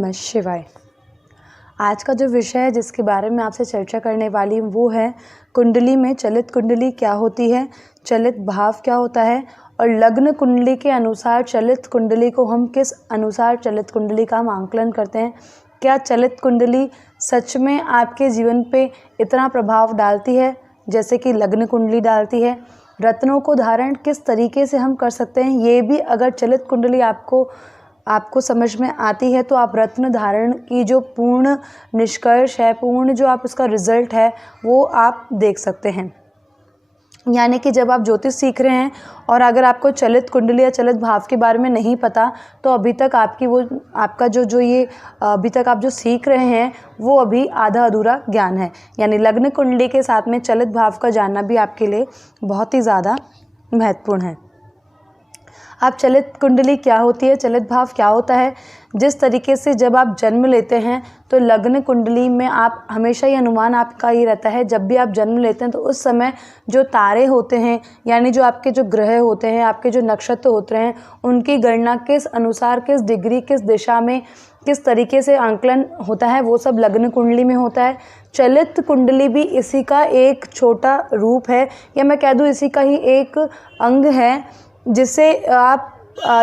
नमः शिवाय। आज का जो विषय है जिसके बारे में आपसे चर्चा करने वाली हूँ वो है कुंडली में चलित कुंडली क्या होती है, चलित भाव क्या होता है और लग्न कुंडली के अनुसार चलित कुंडली को हम किस अनुसार चलित कुंडली का हम आंकलन करते हैं। क्या चलित कुंडली सच में आपके जीवन पे इतना प्रभाव डालती है जैसे कि लग्न कुंडली डालती है। रत्नों को धारण किस तरीके से हम कर सकते हैं, ये भी अगर चलित कुंडली आपको समझ में आती है तो आप रत्न धारण की जो पूर्ण निष्कर्ष है, पूर्ण जो आप उसका रिजल्ट है वो आप देख सकते हैं। यानी कि जब आप ज्योतिष सीख रहे हैं और अगर आपको चलित कुंडली या चलित भाव के बारे में नहीं पता तो अभी तक आपका जो ये अभी तक आप जो सीख रहे हैं वो अभी आधा अधूरा ज्ञान है। यानी लग्न कुंडली के साथ में चलित भाव का जानना भी आपके लिए बहुत ही ज़्यादा महत्वपूर्ण है। आप चलित कुंडली क्या होती है, चलित भाव क्या होता है। जिस तरीके से जब आप जन्म लेते हैं तो लग्न कुंडली में आप हमेशा ये अनुमान आपका ये रहता है, जब भी आप जन्म लेते हैं तो उस समय जो तारे होते हैं यानी जो आपके जो ग्रह होते हैं, आपके जो नक्षत्र होते हैं, उनकी गणना किस अनुसार, किस डिग्री, किस दिशा में, किस तरीके से आंकलन होता है वो सब लग्न कुंडली में होता है। चलित कुंडली भी इसी का एक छोटा रूप है या मैं कह दूँ इसी का ही एक अंग है, जिससे आप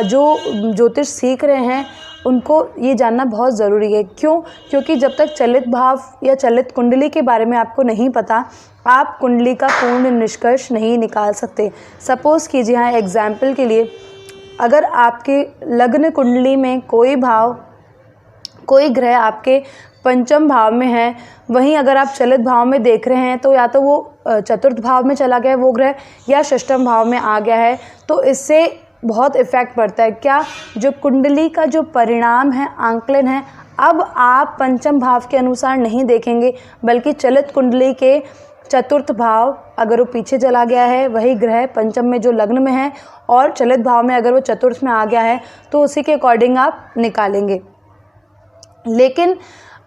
जो ज्योतिष सीख रहे हैं उनको ये जानना बहुत ज़रूरी है। क्यों? क्योंकि जब तक चलित भाव या चलित कुंडली के बारे में आपको नहीं पता, आप कुंडली का पूर्ण निष्कर्ष नहीं निकाल सकते। सपोज़ कीजिए, हाँ एग्जाम्पल के लिए, अगर आपके लग्न कुंडली में कोई ग्रह आपके पंचम भाव में है, वहीं अगर आप चलित भाव में देख रहे हैं तो या तो वो चतुर्थ भाव में चला गया है वो ग्रह या षष्ठम भाव में आ गया है, तो इससे बहुत इफ़ेक्ट पड़ता है। क्या? जो कुंडली का जो परिणाम है, आंकलन है, अब आप पंचम भाव के अनुसार नहीं देखेंगे बल्कि चलित कुंडली के चतुर्थ भाव अगर वो पीछे चला गया है, वही ग्रह पंचम में जो लग्न में है और चलित भाव में अगर वो चतुर्थ में आ गया है तो उसी के अकॉर्डिंग आप निकालेंगे। लेकिन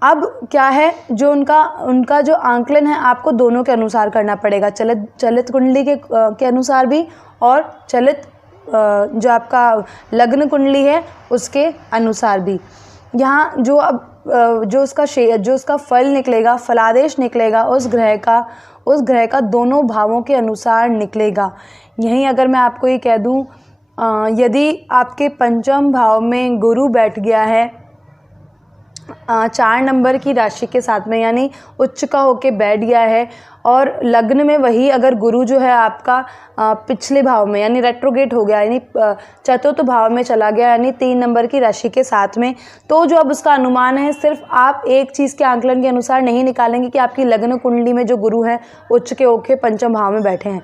अब क्या है, जो उनका जो आंकलन है आपको दोनों के अनुसार करना पड़ेगा, चलित कुंडली के अनुसार भी और चलित जो आपका लग्न कुंडली है उसके अनुसार भी। यहाँ जो उसका फल निकलेगा, फलादेश निकलेगा उस ग्रह का दोनों भावों के अनुसार निकलेगा। यहीं अगर मैं आपको ये कह दूँ, यदि आपके पंचम भाव में गुरु बैठ गया है 4 नंबर की राशि के साथ में, यानी उच्च का होके बैठ गया है, और लग्न में वही अगर गुरु जो है आपका पिछले भाव में यानी रेट्रोगेट हो गया, यानी चतुर्थ भाव में चला गया, यानी 3 नंबर की राशि के साथ में, तो जो अब उसका अनुमान है सिर्फ आप एक चीज़ के आंकलन के अनुसार नहीं निकालेंगे कि आपकी लग्न कुंडली में जो गुरु है उच्च के होके पंचम भाव में बैठे हैं।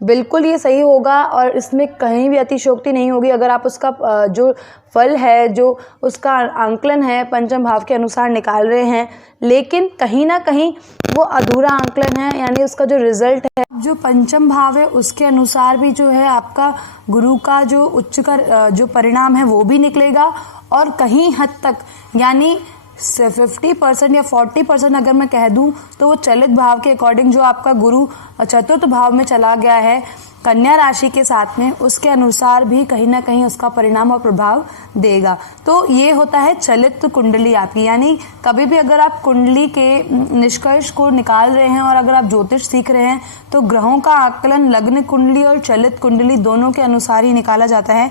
बिल्कुल ये सही होगा और इसमें कहीं भी अतिशयोक्ति नहीं होगी अगर आप उसका जो फल है, जो उसका आंकलन है पंचम भाव के अनुसार निकाल रहे हैं, लेकिन कहीं ना कहीं वो अधूरा आंकलन है, यानी उसका जो रिजल्ट है जो पंचम भाव है उसके अनुसार भी जो है आपका गुरु का जो उच्च का जो परिणाम है वो भी निकलेगा, और कहीं हद तक यानी 50% या 40% अगर मैं कह दूं तो वो चलित भाव के अकॉर्डिंग जो आपका गुरु चतुर्थ भाव में चला गया है कन्या राशि के साथ में, उसके अनुसार भी कहीं ना कहीं उसका परिणाम और प्रभाव देगा। तो ये होता है चलित कुंडली आपकी। यानी कभी भी अगर आप कुंडली के निष्कर्ष को निकाल रहे हैं और अगर आप ज्योतिष सीख रहे हैं तो ग्रहों का आकलन लग्न कुंडली और चलित कुंडली दोनों के अनुसार ही निकाला जाता है।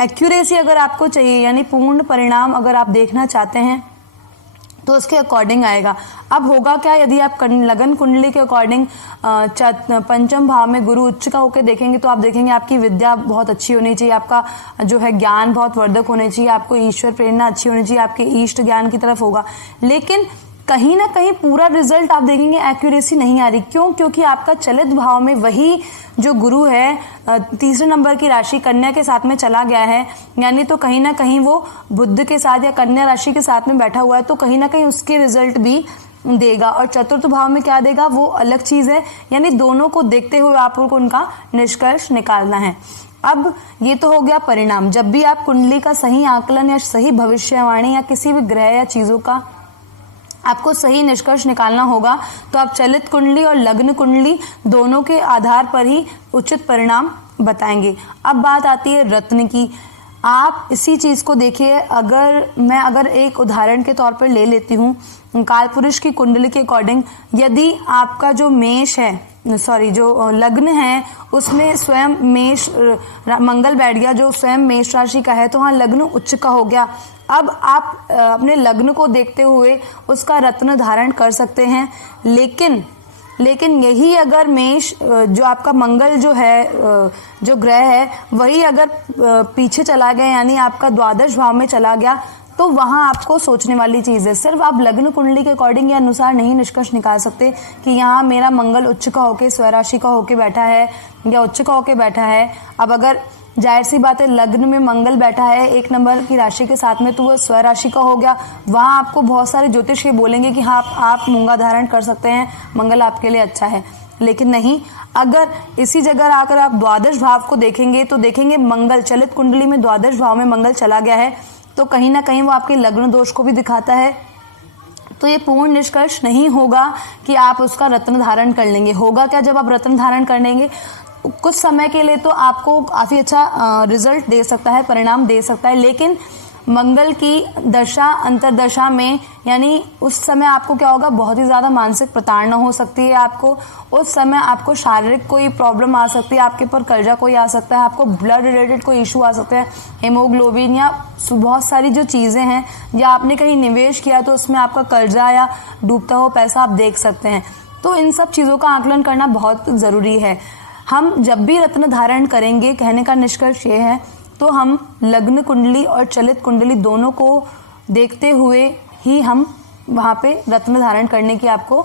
एक्यूरेसी अगर आपको चाहिए यानी पूर्ण परिणाम अगर आप देखना चाहते हैं तो उसके अकॉर्डिंग आएगा। अब होगा क्या, यदि आप लगन कुंडली के अकॉर्डिंग पंचम भाव में गुरु उच्च का होकर देखेंगे तो आप देखेंगे आपकी विद्या बहुत अच्छी होनी चाहिए, आपका जो है ज्ञान बहुत वर्धक होने चाहिए, आपको ईश्वर प्रेरणा अच्छी होनी चाहिए, आपके इष्ट ज्ञान की तरफ होगा। लेकिन कहीं ना कहीं पूरा रिजल्ट आप देखेंगे एक्यूरेसी नहीं आ रही। क्यों? क्योंकि आपका चलित भाव में वही जो गुरु है 3 नंबर की राशि कन्या के साथ में चला गया है, यानी तो कहीं ना कहीं वो बुध के साथ या कन्या राशि के साथ में बैठा हुआ है, तो कहीं ना कहीं उसके रिजल्ट भी देगा। और चतुर्थ भाव में क्या देगा वो अलग चीज है, यानी दोनों को देखते हुए आपको उनका निष्कर्ष निकालना है। अब ये तो हो गया परिणाम। जब भी आप कुंडली का सही आकलन या सही भविष्यवाणी या किसी भी ग्रह या चीजों का आपको सही निष्कर्ष निकालना होगा तो आप चलित कुंडली और लग्न कुंडली दोनों के आधार पर ही उचित परिणाम बताएंगे। अब बात आती है रत्न की। आप इसी चीज़ को देखिए, अगर एक उदाहरण के तौर पर ले लेती हूँ, कालपुरुष की कुंडली के अकॉर्डिंग यदि आपका जो मेष है, जो लग्न है उसमें स्वयं मेष मंगल बैठ गया जो स्वयं मेष राशि का है, तो हाँ लग्न उच्च का हो गया। अब आप अपने लग्न को देखते हुए उसका रत्न धारण कर सकते हैं, लेकिन यही अगर मेष जो आपका मंगल जो है जो ग्रह है वही अगर पीछे चला गया, यानी आपका द्वादश भाव में चला गया, तो वहाँ आपको सोचने वाली चीज़ है। सिर्फ आप लग्न कुंडली के अकॉर्डिंग या अनुसार नहीं निष्कर्ष निकाल सकते कि यहाँ मेरा मंगल उच्च का होके स्वराशि का होके बैठा है या उच्च का होके बैठा है। अब अगर जाहिर सी बात है लग्न में मंगल बैठा है 1 नंबर की राशि के साथ में, तो वो स्वराशि का हो गया। वहाँ आपको बहुत सारे ज्योतिष ये बोलेंगे कि हाँ आप मूंगा धारण कर सकते हैं, मंगल आपके लिए अच्छा है। लेकिन नहीं, अगर इसी जगह आकर आप द्वादश भाव को देखेंगे तो देखेंगे मंगल चलित कुंडली में द्वादश भाव में मंगल चला गया है, तो कहीं ना कहीं वो आपके लग्न दोष को भी दिखाता है। तो ये पूर्ण निष्कर्ष नहीं होगा कि आप उसका रत्न धारण कर लेंगे। होगा क्या, जब आप रत्न धारण कर लेंगे कुछ समय के लिए तो आपको काफ़ी अच्छा रिजल्ट दे सकता है, परिणाम दे सकता है, लेकिन मंगल की दशा अंतरदशा में, यानी उस समय आपको क्या होगा, बहुत ही ज़्यादा मानसिक प्रताड़ना हो सकती है। आपको उस समय आपको शारीरिक कोई प्रॉब्लम आ सकती है, आपके ऊपर कर्जा कोई आ सकता है, आपको ब्लड रिलेटेड कोई इशू आ सकता है, हेमोग्लोबिन या बहुत सारी जो चीज़ें हैं, या आपने कहीं निवेश किया तो उसमें आपका कर्जा या डूबता हुआ पैसा आप देख सकते हैं। तो इन सब चीज़ों का आकलन करना बहुत ज़रूरी है। हम जब भी रत्न धारण करेंगे, कहने का निष्कर्ष ये है, तो हम लग्न कुंडली और चलित कुंडली दोनों को देखते हुए ही हम वहाँ पे रत्न धारण करने की आपको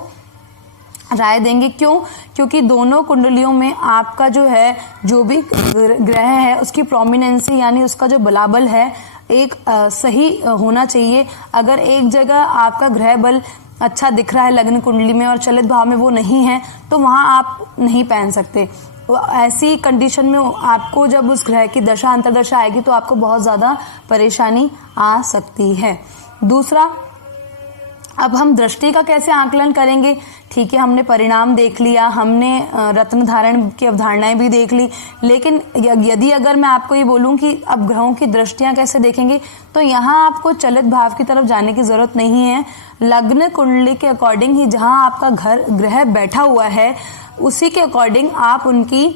राय देंगे। क्यों? क्योंकि दोनों कुंडलियों में आपका जो है जो भी ग्रह है उसकी प्रोमिनेंसी यानी उसका जो बलाबल है एक सही होना चाहिए। अगर एक जगह आपका ग्रह बल अच्छा दिख रहा है लग्न कुंडली में और चलित भाव में वो नहीं है, तो वहाँ आप नहीं पहन सकते। ऐसी कंडीशन में आपको जब उस ग्रह की दशा अंतरदशा आएगी तो आपको बहुत ज़्यादा परेशानी आ सकती है। दूसरा, अब हम दृष्टि का कैसे आकलन करेंगे? ठीक है, हमने परिणाम देख लिया, हमने रत्न धारण की अवधारणाएं भी देख ली, लेकिन यदि अगर मैं आपको ये बोलूं कि अब ग्रहों की दृष्टियां कैसे देखेंगे, तो यहाँ आपको चलित भाव की तरफ जाने की जरूरत नहीं है। लग्न कुंडली के अकॉर्डिंग ही जहाँ आपका ग्रह बैठा हुआ है उसी के अकॉर्डिंग आप उनकी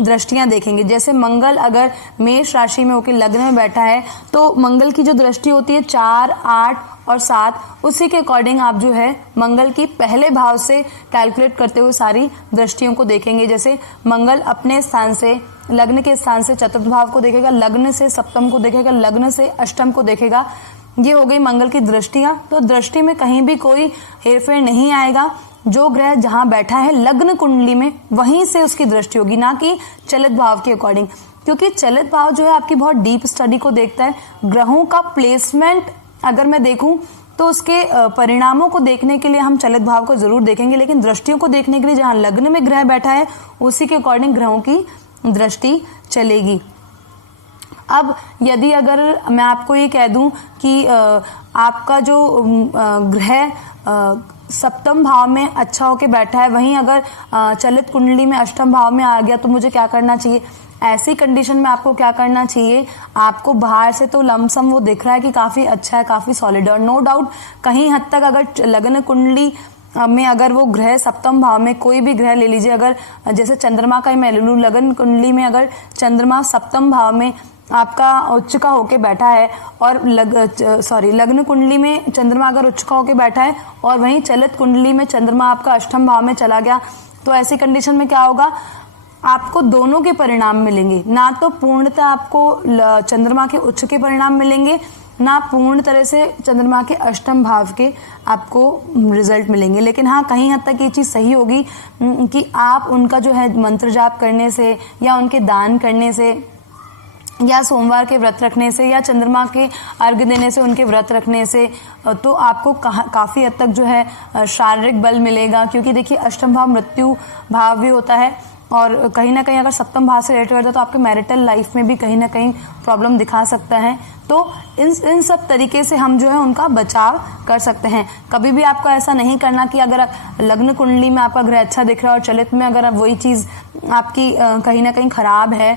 दृष्टियां देखेंगे। जैसे मंगल अगर मेष राशि में होकर लग्न में बैठा है तो मंगल की जो दृष्टि होती है 4, 8 और 7, उसी के अकॉर्डिंग आप जो है मंगल की पहले भाव से कैलकुलेट करते हुए सारी दृष्टियों को देखेंगे। जैसे मंगल अपने स्थान से लग्न के स्थान से चतुर्थ भाव को देखेगा, लग्न से सप्तम को देखेगा, लग्न से अष्टम को देखेगा। ये हो गई मंगल की दृष्टियां। तो दृष्टि में कहीं भी कोई हेरफेर नहीं आएगा। जो ग्रह जहां बैठा है लग्न कुंडली में वहीं से उसकी दृष्टि होगी, ना कि चलित भाव के अकॉर्डिंग, क्योंकि चलित भाव जो है आपकी बहुत डीप स्टडी को देखता है। ग्रहों का प्लेसमेंट अगर मैं देखूं तो उसके परिणामों को देखने के लिए हम चलित भाव को जरूर देखेंगे, लेकिन दृष्टियों को देखने के लिए जहां लग्न में ग्रह बैठा है उसी के अकॉर्डिंग ग्रहों की दृष्टि चलेगी। अब यदि अगर मैं आपको ये कह दूं कि आपका जो ग्रह सप्तम भाव में अच्छा होके बैठा है, वहीं अगर चलित कुंडली में अष्टम भाव में आ गया तो मुझे क्या करना चाहिए? ऐसी कंडीशन में आपको क्या करना चाहिए? आपको बाहर से तो लमसम वो दिख रहा है कि काफ़ी अच्छा है, काफ़ी सॉलिड है, और नो डाउट कहीं हद तक अगर लग्न कुंडली में अगर वो ग्रह सप्तम भाव में कोई भी ग्रह ले लीजिए, अगर जैसे चंद्रमा का ही मैं ले लूँ, लग्न कुंडली में अगर चंद्रमा सप्तम भाव में आपका उच्च का होके बैठा है और लग्न कुंडली में चंद्रमा अगर उच्च का होके बैठा है और वहीं चलित कुंडली में चंद्रमा आपका अष्टम भाव में चला गया, तो ऐसी कंडीशन में क्या होगा? आपको दोनों के परिणाम मिलेंगे। ना तो पूर्णतः आपको चंद्रमा के उच्च के परिणाम मिलेंगे, ना पूर्ण तरह से चंद्रमा के अष्टम भाव के आपको रिजल्ट मिलेंगे। लेकिन हाँ, कहीं हद तक ये चीज़ सही होगी कि आप उनका जो है मंत्र जाप करने से या उनके दान करने से या सोमवार के व्रत रखने से या चंद्रमा के अर्घ्य देने से, उनके व्रत रखने से, तो आपको काफ़ी हद तक जो है शारीरिक बल मिलेगा। क्योंकि देखिए अष्टम भाव मृत्यु भाव भी होता है, और कहीं ना कहीं अगर सप्तम भाव से रिलेटेड करता है तो आपके मैरिटल लाइफ में भी कहीं ना कहीं प्रॉब्लम दिखा सकता है। तो इन सब तरीके से हम जो है उनका बचाव कर सकते हैं। कभी भी आपको ऐसा नहीं करना कि अगर लग्न कुंडली में आपका ग्रह अच्छा दिख रहा है और चलित में अगर वही चीज़ आपकी कहीं ना कहीं खराब है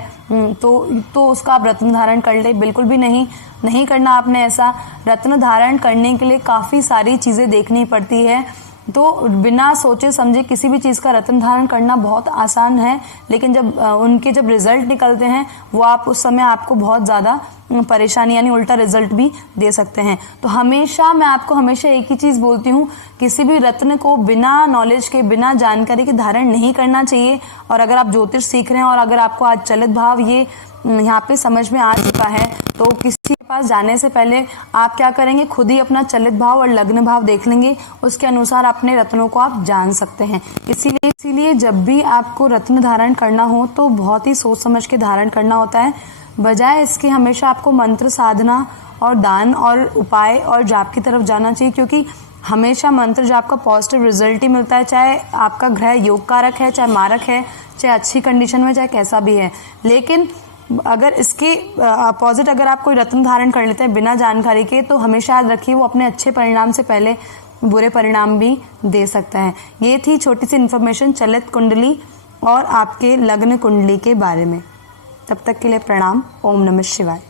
तो उसका आप रत्न धारण कर ले, बिल्कुल भी नहीं करना आपने ऐसा। रत्न धारण करने के लिए काफ़ी सारी चीज़ें देखनी पड़ती है, तो बिना सोचे समझे किसी भी चीज़ का रत्न धारण करना बहुत आसान है, लेकिन जब रिजल्ट निकलते हैं वो आप उस समय आपको बहुत ज़्यादा परेशानी यानी उल्टा रिजल्ट भी दे सकते हैं। तो मैं आपको हमेशा एक ही चीज़ बोलती हूँ, किसी भी रत्न को बिना नॉलेज के, बिना जानकारी के धारण नहीं करना चाहिए। और अगर आप ज्योतिष सीख रहे हैं और अगर आपको आज चलित भाव ये यहाँ पे समझ में आ चुका है, तो किसी के पास जाने से पहले आप क्या करेंगे, खुद ही अपना चलित भाव और लग्न भाव देख लेंगे, उसके अनुसार अपने रत्नों को आप जान सकते हैं। इसीलिए जब भी आपको रत्न धारण करना हो तो बहुत ही सोच समझ के धारण करना होता है। बजाय इसके हमेशा आपको मंत्र साधना और दान और उपाय और जाप की तरफ जाना चाहिए, क्योंकि हमेशा मंत्र जाप का पॉजिटिव रिजल्ट ही मिलता है, चाहे आपका ग्रह योग कारक है, चाहे मारक है, चाहे अच्छी कंडीशन में, चाहे कैसा भी है। लेकिन अगर इसके अपोजिट अगर आप कोई रत्न धारण कर लेते हैं बिना जानकारी के, तो हमेशा याद रखिए वो अपने अच्छे परिणाम से पहले बुरे परिणाम भी दे सकता है। ये थी छोटी सी इन्फॉर्मेशन चलित कुंडली और आपके लग्न कुंडली के बारे में। तब तक के लिए प्रणाम। ओम नमः शिवाय।